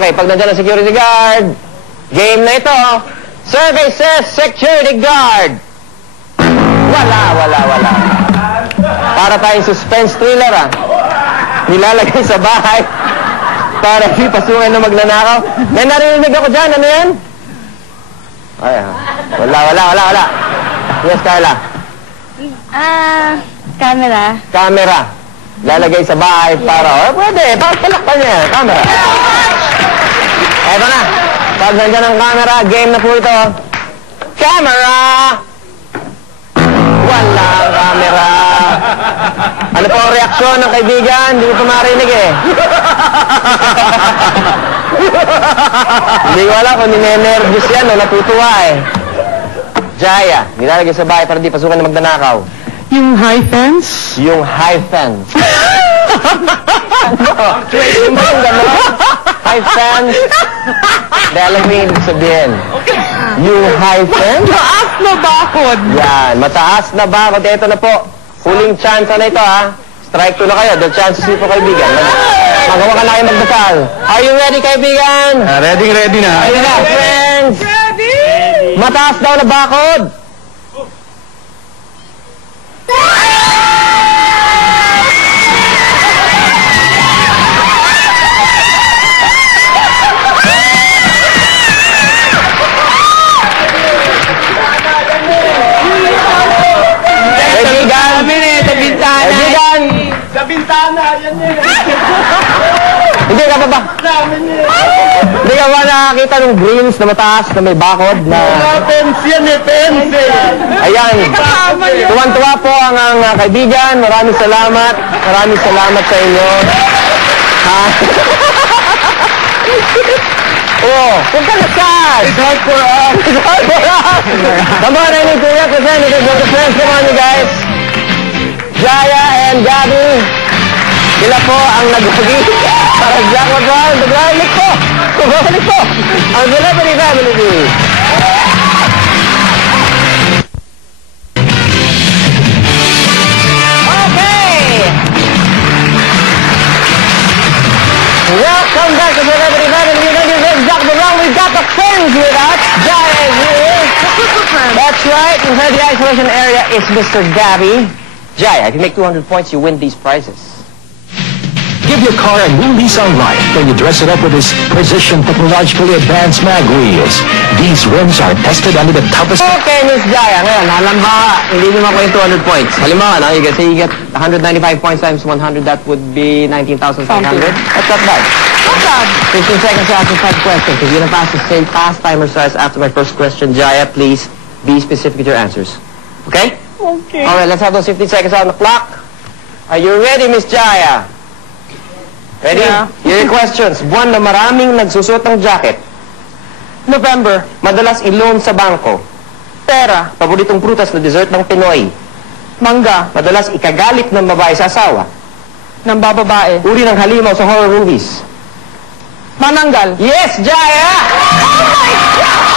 Okay, pag nandiyan ang security guard, game na ito. Survey says security guard. Wala. Para tayong suspense thriller, ah. Nilalagay sa bahay para di pasukan na magnanakaw. May narinig ako dyan. Ano yan? Ay, wala. Yes, Carla. Camera. Camera. Lalagay sa bahay para, pwede, palakpan niya. Camera. Eto na. Pag nandiyan ang camera, game na po ito. Camera! Wala ang camera. Ano po ang reaksyon ng kaibigan? Hindi ko pa marinig eh. Hindi ko alam kung ninenervous yan o natutuwa eh. Jaya, nilalagay sa bahay para di pasukan na magnanakaw. Yung high fence? Yung high fence. Yung gano'n? High fence? Dahil alam mo yung ibig sabihin. Yung high fence? Mataas na bakod. Yan, mataas na bakod. Ito na po. Huling chance na ito, ha? Strike 2 na kayo. The chances niyo po, kaibigan. Magawa ka na kayo magdasal. Are you ready, kaibigan? Ready na. Ayun na, friends. Ready? Mataas daw na bakod. Sa bintana, yan yun. Hindi ka ba? Hindi ka ba nakakita ng greens na mataas na may bakod na... Fence yan eh, fence eh. Ayan. Tuwan-tuwa po ang kaibigan. Maraming salamat. Maraming salamat sa inyo. Ha? Oh, kung ka na-sad. It's hard for us. It's hard for us. Come on, I need to represent it. It's the friends. Come on, you guys. Jaya and Gabby, sila po ang nagwagi para Jackpot Round. Nagbalik po! Nagbalik po! Ang Celebrity Family. Okay! Welcome back to Celebrity Family. We're going to do Jackpot Round. We've got the friends with us. Jaya is here. That's right. Inside the isolation area is Mr. Gabby. Jaya, if you make 200 points, you win these prizes. Give your car a new lease on life when you dress it up with this precision technologically advanced mag wheels. These rims are tested under the toughest... Okay, Miss Jaya, ngayon, halimbawa, hindi nyo makuha yung 200 points. Halimbawa, no, you get 195 points times 100, that would be 19,500. That's not bad. Not bad. 15 seconds to answer 5 questions. If you're gonna pass the same fast timer starts after my first question, Jaya, please be specific with your answers. Okay? Okay. Alright, let's have those 15 seconds on the clock. Are you ready, Miss Jaya? Ready? Yeah. Here are your questions. Buwan na maraming nagsusuot ng jacket. November. Madalas i-loan sa bangko. Pera. Paboritong prutas na dessert ng Pinoy. Mangga. Madalas ikagalit ng babae sa asawa. Ng bababae. Uri ng halimaw sa horror movies. Mananggal. Yes, Jaya! Oh my God!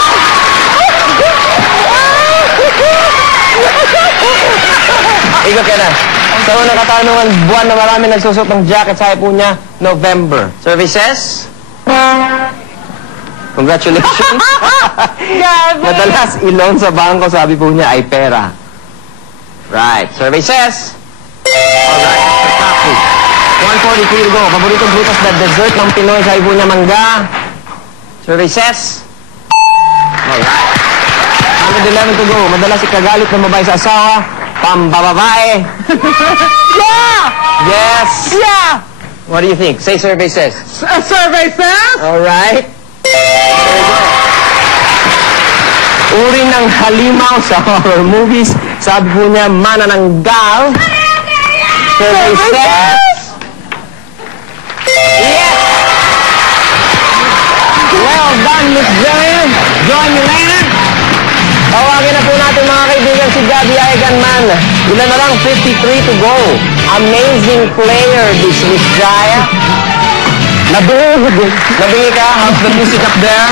Ikot ka na. Sa unang katanungan, buwan na marami nagsusot ng jacket, sabi po niya, November. Survey says? Congratulations. Madalas i-loan sa bangko, sabi po niya, ay pera. Right. Survey says? Alright, that's the top 143 to go. Paboritong prutas na dessert ng Pinoy, sabi po niya, mangga. Survey says? Alright. 111 to go. Madalas ikagalit ng babae sa asawa, pambababae. Yeah! Yes! Yeah! What do you think? Say survey says. A survey says? Alright. Uri ng halimaw sa horror movies, sabi po niya, manananggal. Survey says. Yes! Well done, Miss Jillian. Join me later. Tawagin na po natin mga kaibigan si Gabby Aiganman. Ilan na lang? 53 to go. Amazing player, this Miss Jaya. Nabingi ka? How's the music up there?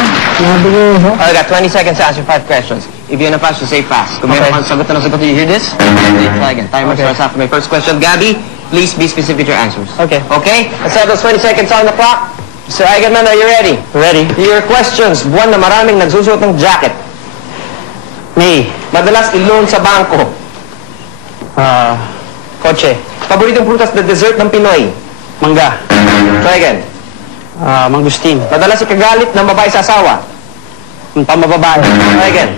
I got 20 seconds to answer 5 questions. If you're gonna pass, you say pass. Kung meron kang sagot na nasagot, you hear this? Okay, try again. Timer starts after my first question. Gabby, please be specific with your answers. Okay. Okay? Let's have those 20 seconds on the clock. Sir Eigenman, are you ready? Ready? Your questions. Buwan na maraming nagsusuot ng jacket. May. Madalas i-loan sa bangko. Kotse. Paboritong prutas na dessert ng Pinoy. Mangga. Try again. Mangustin. Madalas ikagalit ng babae sa asawa. Pamababae. Try again.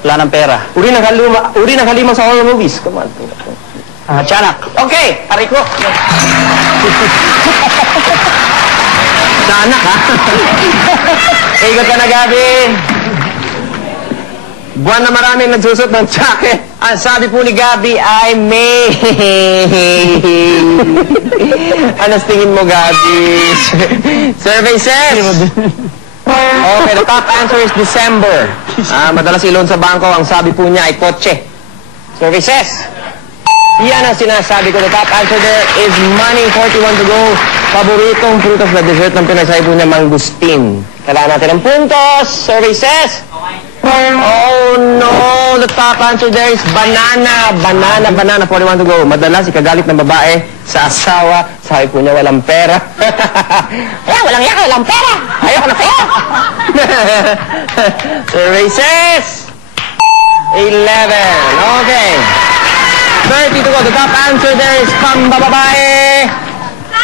Wala ng pera. Uri ng halimaw sa horror movies. Come on. Tiyanak. Okay, Ariko. Sanak, ha? Ikot ka na, Gabi. Buwan na maraming nagsusot ng jacket. Ang sabi po ni Gabi ay May. Anos tingin mo, Gabi? Survey says... Okay, the top answer is December. Madalas ilon sa bangko, ang sabi po niya ay kotse. Survey says... Yan ang sinasabi ko. The top answer there is money. 41 to go. Paboritong prutas na dessert ng Pinoy. Sabi po niya, mangustin. Kailangan natin ng puntos. Survey says... Oh no! The top answer there is banana. Banana. 41 to go. Madalas ikagalit ng babae sa asawa. Sabi po niya, walang pera. Walang yaka, walang pera. Ayoko na kayo. Survey says... 11. Okay. 30 to go. The top answer there is pambababae.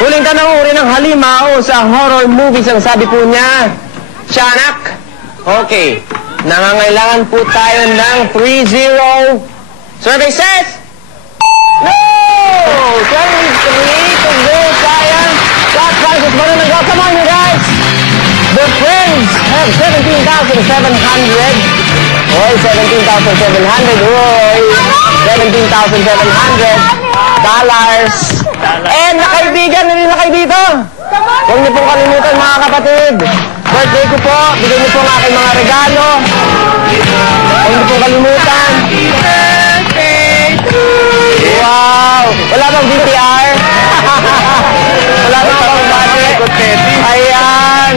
Huling tanong, uri ng halimaw sa horror movies. Ang sabi po niya, tiyanak. Okay. Nangangailangan po tayo ng 3-0. Survey says, no! 23 to go, sayang. Last prizes, Come on, you guys. The friends have 17,700. Oy, 17,700. Oy, 17,700 dollars. And nakaibigan na rin na kayo dito. Huwag niyo pong kalimutan, mga kapatid. Birthday ko po. Bigyan niyo po ang aking mga regalo. Huwag niyo pong kalimutan. Wow! Wala bang VTR? Wala bang budget? Ayan!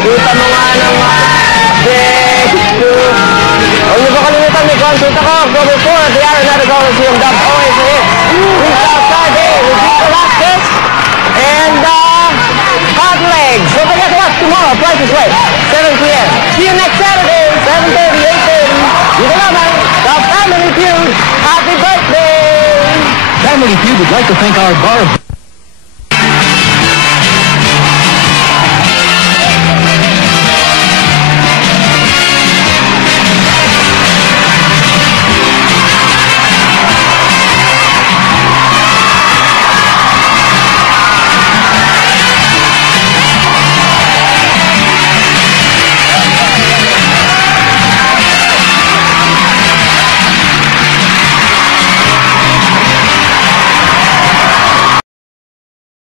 Kita mo nga naman. Huwag niyo pong kalimutan, may concert ako. October 4 at the Arenado Coliseum. Always here. Reach outside there with Rico Vasquez and Hot Legs. Don't forget to watch tomorrow. Price is Right. 7 p.m. See you next Saturday, 7:30, 8:30. Dito naman, the Family Feud. Happy birthday! Family Feud would like to thank our bar